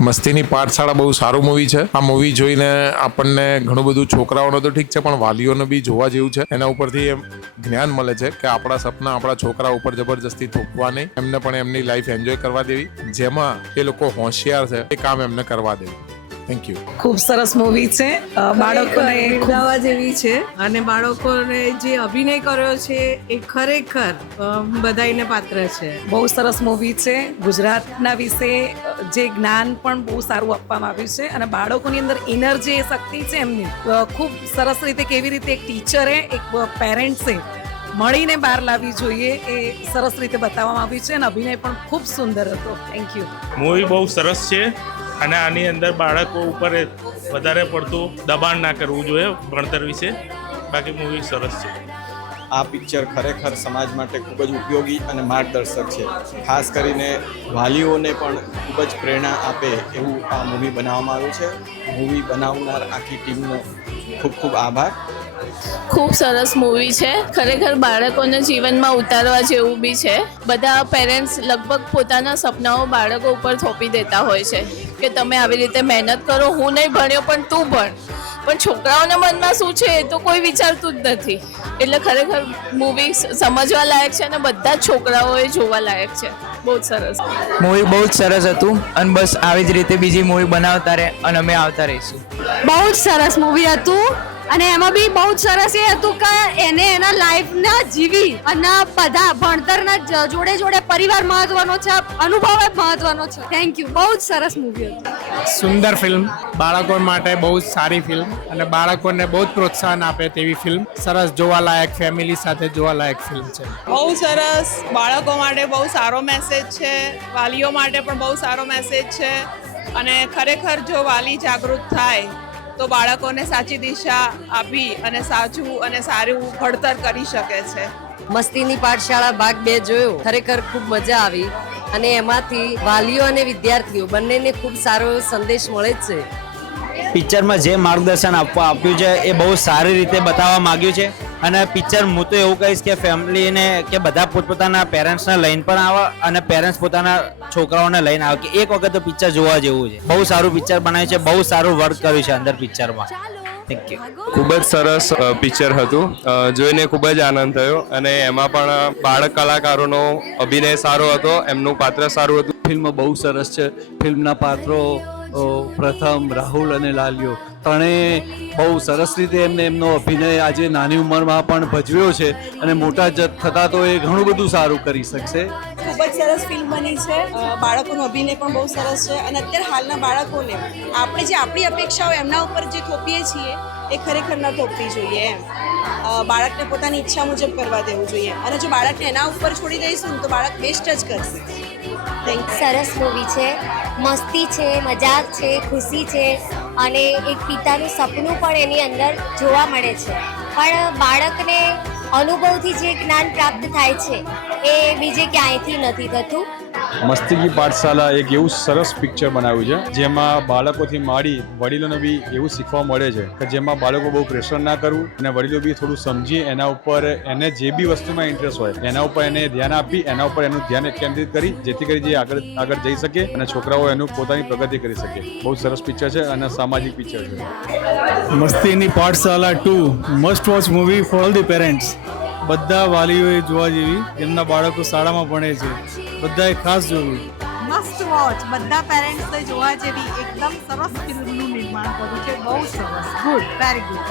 મસ્તીની પાઠશાળા બહુ સારું મૂવી છે. આ મૂવી જોઈને આપણને ઘણું બધું, છોકરાઓને તો ઠીક છે પણ વાલીઓને બી જોવા જેવું છે. એના ઉપરથી એમ જ્ઞાન મળે છે કે આપણા સપના આપણા છોકરા ઉપર જબરજસ્તી થોપવા નહીં, એમને પણ એમની લાઈફ એન્જોય કરવા દેવી, જેમાં એ લોકો હોશિયાર છે એ કામ એમને કરવા દેવું. Thank you. ખૂબ સરસ મૂવી છે. બાળકોને બિરદાવવા જેવી છે અને બાળકોને જે અભિનય કર્યો છે એ ખરેખર બધાઈને પાત્ર છે. બહુ સરસ મૂવી છે. ગુજરાતના વિશે જે જ્ઞાન પણ બહુ સારું આપવામાં આવ્યું છે અને બાળકોની અંદર ઇનર જે શક્તિ છે એમની ખૂબ સરસ રીતે કેવી રીતે એક ટીચરે એક પેરેન્ટ્સે મળીને બહાર લાવવી જોઈએ એ સરસ રીતે બતાવવામાં આવ્યું છે અને અભિનય પણ ખૂબ સુંદર હતો. Thank you. મૂવી બહુ સરસ છે અને આની અંદર બાળકો ઉપર વધારે પડતું દબાણ ના કરવું જોઈએ ભણતર વિશે. બાકી મૂવી સરસ છે. આ પિક્ચર ખરેખર સમાજ માટે ખૂબ જ ઉપયોગી અને માર્ગદર્શક છે. ખાસ કરીને વાલીઓને પણ ખૂબ જ પ્રેરણા આપે એવું આ મૂવી બનાવવામાં આવ્યું છે. મૂવી બનાવનાર આખી ટીમનો ખૂબ ખૂબ આભાર. ખૂબ સરસ મૂવી છે. ખરેખર બાળકોને જીવનમાં ઉતારવા જેવું બી છે. બધા પેરેન્ટ્સ લગભગ પોતાના સપનાઓ બાળકો ઉપર થોપી દેતા હોય છે કે તમે આવી રીતે મહેનત કરો, હું નહીં ભણ્યો પણ તું ભણ. પણ છોકરાઓના મનમાં શું છે એ તો કોઈ વિચારતું જ નથી. એટલે ખરેખર મૂવી સમજવા લાયક છે અને બધા જ છોકરાઓએ જોવા લાયક છે. બહુ જ સરસ મૂવી, બહુ જ સરસ હતું અને બસ આવી જ રીતે બીજી મૂવી બનાવતા રહે અને અમે આવતા રહીશું. બહુ જ સરસ મૂવી હતું અને એમાં બી બહુ જ સરસ એ હતું કે એને એના લાઈફના જીવી અને બધા ભણતરના જોડે જોડે પરિવાર મહત્વનો છે, અનુભવ એ મહત્વનો છે. Thank you. બહુ જ સરસ મૂવી હતું. સુંદર ફિલ્મ, બાળકો માટે બહુ જ સારી ફિલ્મ અને બાળકોને બહુ જ પ્રોત્સાહન આપે તેવી ફિલ્મ. સરસ જોવાલાયક, ફેમિલી સાથે જોવાલાયક ફિલ્મ છે. બહુ સરસ. બાળકો માટે બહુ સારો મેસેજ છે, વાલીઓ માટે પણ બહુ સારો મેસેજ છે અને ખરેખર જો વાલી જાગૃત થાય તો બાળકોને સાચી દિશા આપી અને સાચું અને સારું ઘડતર કરી શકે છે. મસ્તીની પાઠશાળા ભાગ 2 જોયો, ખરેખર ખૂબ મજા આવી અને એમાંથી વાલીઓ અને વિદ્યાર્થીઓ બંનેને ખૂબ સારો સંદેશ મળે છે. પિક્ચરમાં જે માર્ગદર્શન આપ્યું છે એ બહુ સારી રીતે બતાવવા માંગ્યું છે અને પિક્ચર હું તો એવું કહીશ કે ફેમિલીને કે બધા પોતપોતાના પેરેન્ટ્સને લઈને પણ આવે અને પેરેન્ટ્સ પોતાના છોકરાઓને લઈને આવે કે એક વખત તો પિક્ચર જોવા જેવું છે. બહુ સારું પિક્ચર બનાવ્યું છે, બહુ સારું વર્ક કર્યું છે અંદર પિક્ચરમાં. Thank you. ખૂબ જ સરસ પિક્ચર હતું. જોઈને ખૂબ જ આનંદ થયો અને એમાં પણ બાળક કલાકારોનો અભિનય સારો હતો, એમનું પાત્ર સારું હતું. ફિલ્મ બહુ સરસ છે. ફિલ્મના પાત્રો પ્રથમ, રાહુલ અને લાલિયો ત્રણેય બહુ સરસ રીતે એમનો અભિનય આજે નાની ઉંમરમાં પણ ભજવ્યો છે અને મોટા થતાં તો એ ઘણું બધું સારું કરી શકશે. ખૂબ જ સરસ ફિલ્મ બની છે. બાળકોનો અભિનય પણ બહુ સરસ છે અને અત્યારે હાલના બાળકોને આપણે જે આપણી અપેક્ષાઓ એમના ઉપર જે થોપીએ છીએ એ ખરેખર ન થોપવી જોઈએ. એમ બાળકને પોતાની ઈચ્છા મુજબ કરવા દેવું જોઈએ અને જો બાળકને એના ઉપર છોડી દઈશું તો બાળક વેસ્ટ જ કરશે. સરસ મૂવી છે, મસ્તી છે, મજાક છે, ખુશી છે અને એક પિતાનું સપનું પણ એની અંદર જોવા મળે છે. પણ બાળકને અનુભવથી જે જ્ઞાન પ્રાપ્ત થાય છે એ બીજે ક્યાંયથી નથી થતું. મસ્તીની પાઠશાળા એક એવું સરસ પિક્ચર બનાવ્યું છે જેમાં બાળકોથી માંડી વડીલોને બી એવું શીખવા મળે છે કે જેમાં બાળકો બહુ પ્રેશર ના કરવું અને વડીલો બી થોડું સમજી એના ઉપર એને જે બી વસ્તુમાં ઇન્ટરેસ્ટ હોય એના ઉપર એને ધ્યાન આપી એના ઉપર એનું ધ્યાન કેન્દ્રિત કરી જેથી કરી જે આગળ જઈ શકે અને છોકરાઓ એનું પોતાની પ્રગતિ કરી શકે. બહુ સરસ પિક્ચર છે અને સામાજિક પિક્ચર છે. મસ્તીની પાઠશાળા 2 must watch movie for all the parents. બધા વાલીઓએ જોવા જેવી, એમના બાળકો શાળામાં ભણે છે, બધાએ ખાસ જોવું. Must watch. બધા પેરેન્ટ્સને જોવા જેવી એકદમ સરસ ફિલ્મનું નિર્માણ કર્યું છે. બહુ સરસ. Good, very good.